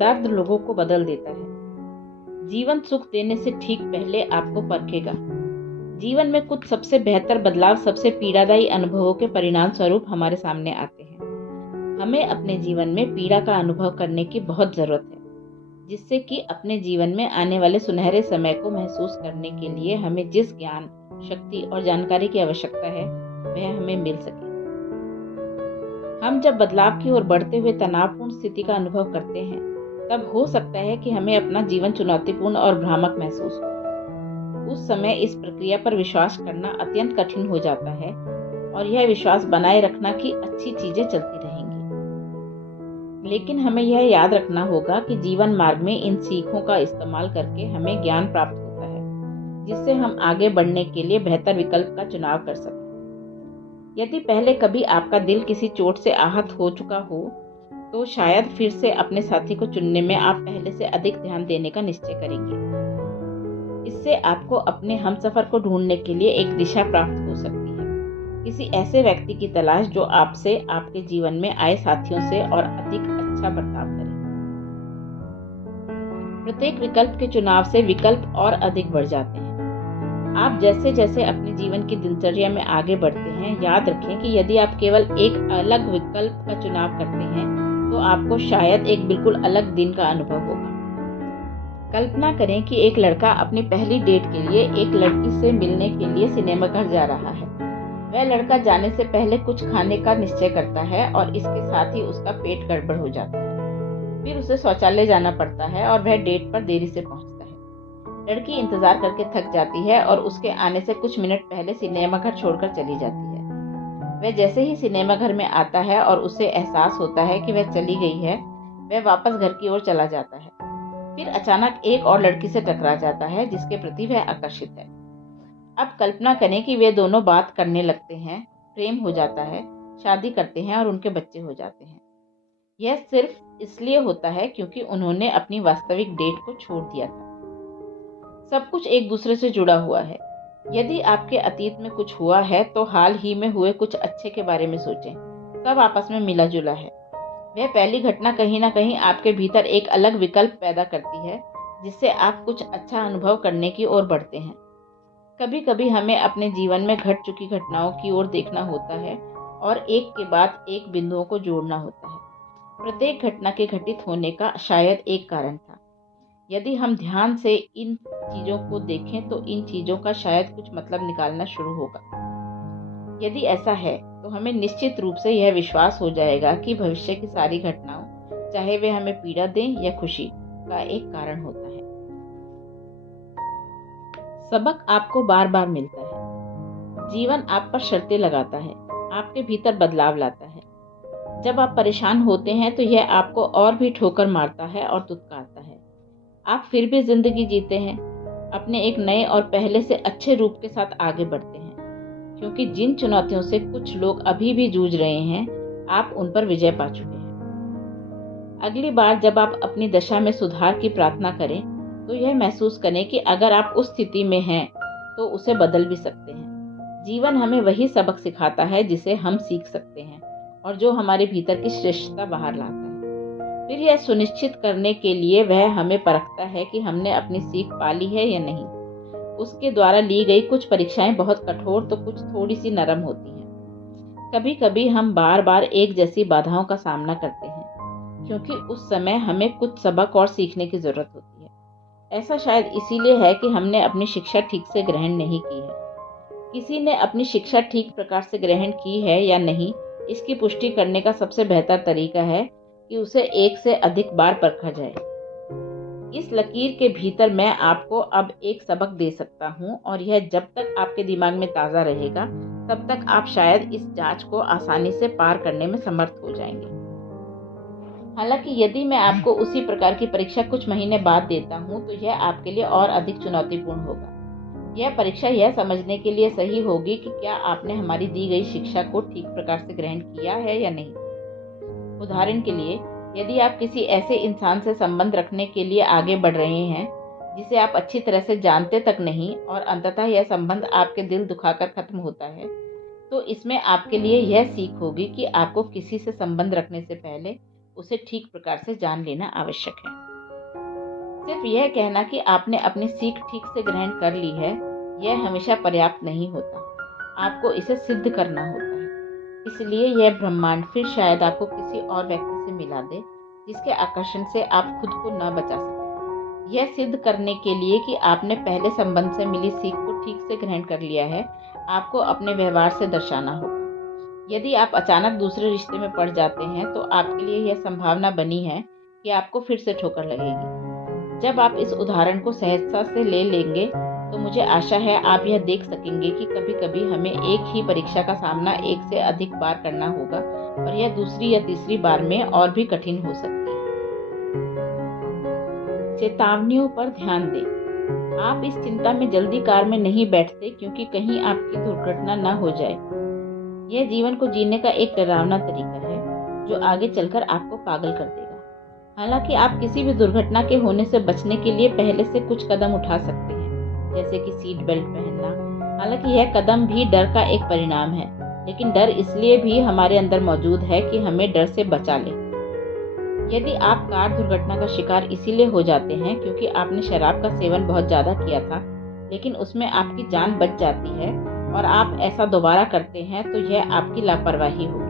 दर्द लोगों को बदल देता है। जीवन सुख देने से ठीक पहले आपको परखेगा। जीवन में कुछ सबसे बेहतर बदलाव सबसे पीड़ादायी अनुभवों के परिणाम स्वरूप हमारे सामने आते हैं। हमें अपने जीवन में पीड़ा का अनुभव करने की बहुत जरूरत है, जिससे कि अपने जीवन में आने वाले सुनहरे समय को महसूस करने के लिए हमें जिस ज्ञान, शक्ति और जानकारी की आवश्यकता है वह हमें मिल सके। हम जब बदलाव की ओर बढ़ते हुए तनावपूर्ण स्थिति का अनुभव करते हैं, तब हो सकता है कि हमें अपना जीवन चुनौतीपूर्ण और भ्रामक महसूस हो। उस समय इस प्रक्रिया पर विश्वास करना अत्यंत कठिन हो जाता है और यह विश्वास बनाए रखना कि अच्छी चीजें चलती रहेंगी। लेकिन हमें यह याद रखना होगा कि जीवन मार्ग में इन सीखों का इस्तेमाल करके हमें ज्ञान प्राप्त होता है, जिससे हम आगे बढ़ने के लिए बेहतर विकल्प का चुनाव कर सकें। यदि पहले कभी आपका दिल किसी चोट से आहत हो चुका हो, तो शायद फिर से अपने साथी को चुनने में आप पहले से अधिक ध्यान देने का निश्चय करेंगे। इससे आपको अपने हमसफर को ढूंढने के लिए एक दिशा प्राप्त हो सकती है। किसी ऐसे व्यक्ति की तलाश जो आपसे, आपके जीवन में आए साथियों से और अधिक अच्छा बर्ताव करे। प्रत्येक विकल्प के चुनाव से विकल्प और अधिक बढ़ जाते हैं। आप जैसे जैसे अपने जीवन की दिनचर्या में आगे बढ़ते हैं, याद रखें कि यदि आप केवल एक अलग विकल्प का चुनाव करते हैं, तो आपको शायद एक बिल्कुल अलग दिन का अनुभव होगा। कल्पना करें कि एक लड़का अपनी पहली डेट के लिए एक लड़की से मिलने के लिए सिनेमा घर जा रहा है। वह लड़का जाने से पहले कुछ खाने का निश्चय करता है और इसके साथ ही उसका पेट गड़बड़ हो जाता है। फिर उसे शौचालय जाना पड़ता है और वह डेट पर देरी से पहुंचता है। लड़की इंतजार करके थक जाती है और उसके आने से कुछ मिनट पहले सिनेमा घर छोड़कर चली जाती है। वह जैसे ही सिनेमा घर में आता है और उसे एहसास होता है कि वह चली गई है, वह वापस घर की ओर चला जाता है। फिर अचानक एक और लड़की से टकरा जाता है जिसके प्रति वह आकर्षित है। अब कल्पना करें कि वे दोनों बात करने लगते हैं, प्रेम हो जाता है, शादी करते हैं और उनके बच्चे हो जाते हैं। यह सिर्फ इसलिए होता है क्योंकि उन्होंने अपनी वास्तविक डेट को छोड़ दिया था। सब कुछ एक दूसरे से जुड़ा हुआ है। यदि आपके अतीत में कुछ हुआ है, तो हाल ही में हुए कुछ अच्छे के बारे में सोचें। सब आपस में मिला जुला है। वह पहली घटना कहीं ना कहीं आपके भीतर एक अलग विकल्प पैदा करती है, जिससे आप कुछ अच्छा अनुभव करने की ओर बढ़ते हैं। कभी कभी हमें अपने जीवन में घट चुकी घटनाओं की ओर देखना होता है और एक के बाद एक बिंदुओं को जोड़ना होता है। प्रत्येक घटना के घटित होने का शायद एक कारण था। यदि हम ध्यान से इन चीजों को देखें तो इन चीजों का शायद कुछ मतलब निकालना शुरू होगा। यदि ऐसा है तो हमें निश्चित रूप से यह विश्वास हो जाएगा कि भविष्य की सारी घटनाओं, चाहे वे हमें पीड़ा दें या खुशी, का एक कारण होता है। सबक आपको बार बार मिलता है। जीवन आप पर शर्तें लगाता है, आपके भीतर बदलाव लाता है। जब आप परेशान होते हैं तो यह आपको और भी ठोकर मारता है और दुत्कारता है। आप फिर भी जिंदगी जीते हैं, अपने एक नए और पहले से अच्छे रूप के साथ आगे बढ़ते हैं, क्योंकि जिन चुनौतियों से कुछ लोग अभी भी जूझ रहे हैं, आप उन पर विजय पा चुके हैं। अगली बार जब आप अपनी दशा में सुधार की प्रार्थना करें, तो यह महसूस करें कि अगर आप उस स्थिति में हैं, तो उसे बदल भी सकते हैं। जीवन हमें वही सबक सिखाता है जिसे हम सीख सकते हैं और जो हमारे भीतर की श्रेष्ठता बाहर लाता है। फिर यह सुनिश्चित करने के लिए वह हमें परखता है कि हमने अपनी सीख पाली है या नहीं। उसके द्वारा ली गई कुछ परीक्षाएं बहुत कठोर तो कुछ थोड़ी सी नरम होती हैं। कभी कभी हम बार बार एक जैसी बाधाओं का सामना करते हैं, क्योंकि उस समय हमें कुछ सबक और सीखने की जरूरत होती है। ऐसा शायद इसीलिए है कि हमने अपनी शिक्षा ठीक से ग्रहण नहीं की है। किसी ने अपनी शिक्षा ठीक प्रकार से ग्रहण की है या नहीं, इसकी पुष्टि करने का सबसे बेहतर तरीका है कि उसे एक से अधिक बार परखा जाए। इस लकीर के भीतर मैं आपको अब एक सबक दे सकता हूँ और यह जब तक आपके दिमाग में ताज़ा रहेगा, तब तक आप शायद इस जांच को आसानी से पार करने में समर्थ हो जाएंगे। हालांकि यदि मैं आपको उसी प्रकार की परीक्षा कुछ महीने बाद देता हूँ, तो यह आपके लिए और अधिक चुनौतीपूर्ण होगा। यह परीक्षा यह समझने के लिए सही होगी कि क्या आपने हमारी दी गई शिक्षा को ठीक प्रकार से ग्रहण किया है या नहीं। उदाहरण के लिए, यदि आप किसी ऐसे इंसान से संबंध रखने के लिए आगे बढ़ रहे हैं जिसे आप अच्छी तरह से जानते तक नहीं और अंततः यह संबंध आपके दिल दुखाकर खत्म होता है, तो इसमें आपके लिए यह सीख होगी कि आपको किसी से संबंध रखने से पहले उसे ठीक प्रकार से जान लेना आवश्यक है। सिर्फ यह कहना कि आपने अपनी सीख ठीक से ग्रहण कर ली है, यह हमेशा पर्याप्त नहीं होता। आपको इसे सिद्ध करना होता है। इसलिए यह ब्रह्मांड फिर शायद आपको किसी और व्यक्ति से मिला दे जिसके आकर्षण से आप खुद को न बचा सकें। यह सिद्ध करने के लिए कि आपने पहले संबंध से मिली सीख को ठीक से ग्रहण कर लिया है, आपको अपने व्यवहार से दर्शाना होगा। यदि आप अचानक दूसरे रिश्ते में पड़ जाते हैं तो आपके लिए यह संभावना बनी है कि आपको फिर से ठोकर लगेगी। जब आप इस उदाहरण को सहजता से ले लेंगे तो मुझे आशा है आप यह देख सकेंगे कि कभी-कभी हमें एक ही परीक्षा का सामना एक से अधिक बार करना होगा और यह दूसरी या तीसरी बार में और भी कठिन हो सकती है। चेतावनियों पर ध्यान दें। आप इस चिंता में जल्दी कार में नहीं बैठते क्योंकि कहीं आपकी दुर्घटना न हो जाए। यह जीवन को जीने का एक डरावना तरीका है जो आगे चलकर आपको पागल कर देगा। हालांकि आप किसी भी दुर्घटना के होने से बचने के लिए पहले से कुछ कदम उठा सकते हैं, जैसे कि सीट बेल्ट पहनना। हालांकि यह कदम भी डर का एक परिणाम है, लेकिन डर इसलिए भी हमारे अंदर मौजूद है कि हमें डर से बचा ले। यदि आप कार दुर्घटना का शिकार इसीलिए हो जाते हैं क्योंकि आपने शराब का सेवन बहुत ज़्यादा किया था, लेकिन उसमें आपकी जान बच जाती है और आप ऐसा दोबारा करते हैं, तो यह आपकी लापरवाही होगी।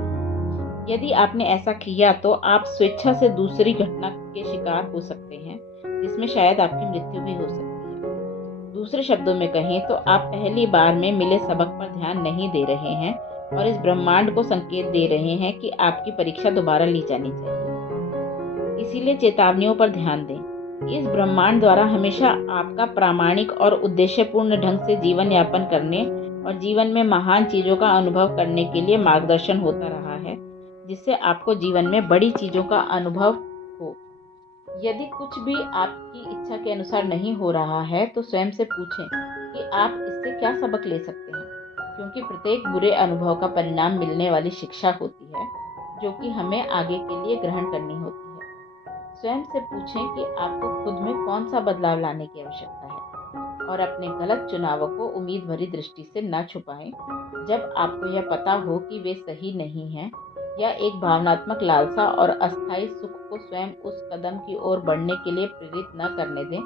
यदि आपने ऐसा किया तो आप स्वेच्छा से दूसरी घटना के शिकार हो सकते हैं जिसमें शायद आपकी मृत्यु भी हो सकती है। दूसरे शब्दों में कहें तो आप पहली बार में मिले सबक पर ध्यान नहीं दे रहे हैं और इस ब्रह्मांड को संकेत दे रहे हैं कि आपकी परीक्षा दोबारा ली जानी चाहिए। इसीलिए चेतावनियों पर ध्यान दें। इस ब्रह्मांड द्वारा हमेशा आपका प्रामाणिक और उद्देश्यपूर्ण ढंग से जीवन यापन करने और जीवन में महान चीजों का अनुभव करने के लिए मार्गदर्शन होता रहा है, जिससे आपको जीवन में बड़ी चीजों का अनुभव हो। यदि कुछ भी आपकी इच्छा के अनुसार नहीं हो रहा है तो स्वयं से पूछें कि आप इससे क्या सबक ले सकते हैं, क्योंकि प्रत्येक बुरे अनुभव का परिणाम मिलने वाली शिक्षा होती है जो कि हमें आगे के लिए ग्रहण करनी होती है। स्वयं से पूछें कि आपको खुद में कौन सा बदलाव लाने की आवश्यकता है और अपने गलत चुनावों को उम्मीद भरी दृष्टि से न छुपाएं जब आपको यह पता हो कि वे सही नहीं हैं, या एक भावनात्मक लालसा और अस्थायी सुख को स्वयं उस कदम की ओर बढ़ने के लिए प्रेरित न करने दें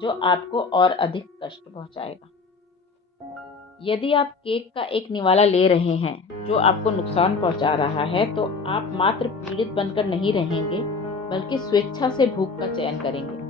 जो आपको और अधिक कष्ट पहुंचाएगा। यदि आप केक का एक निवाला ले रहे हैं जो आपको नुकसान पहुंचा रहा है, तो आप मात्र पीड़ित बनकर नहीं रहेंगे बल्कि स्वेच्छा से भूख का चयन करेंगे।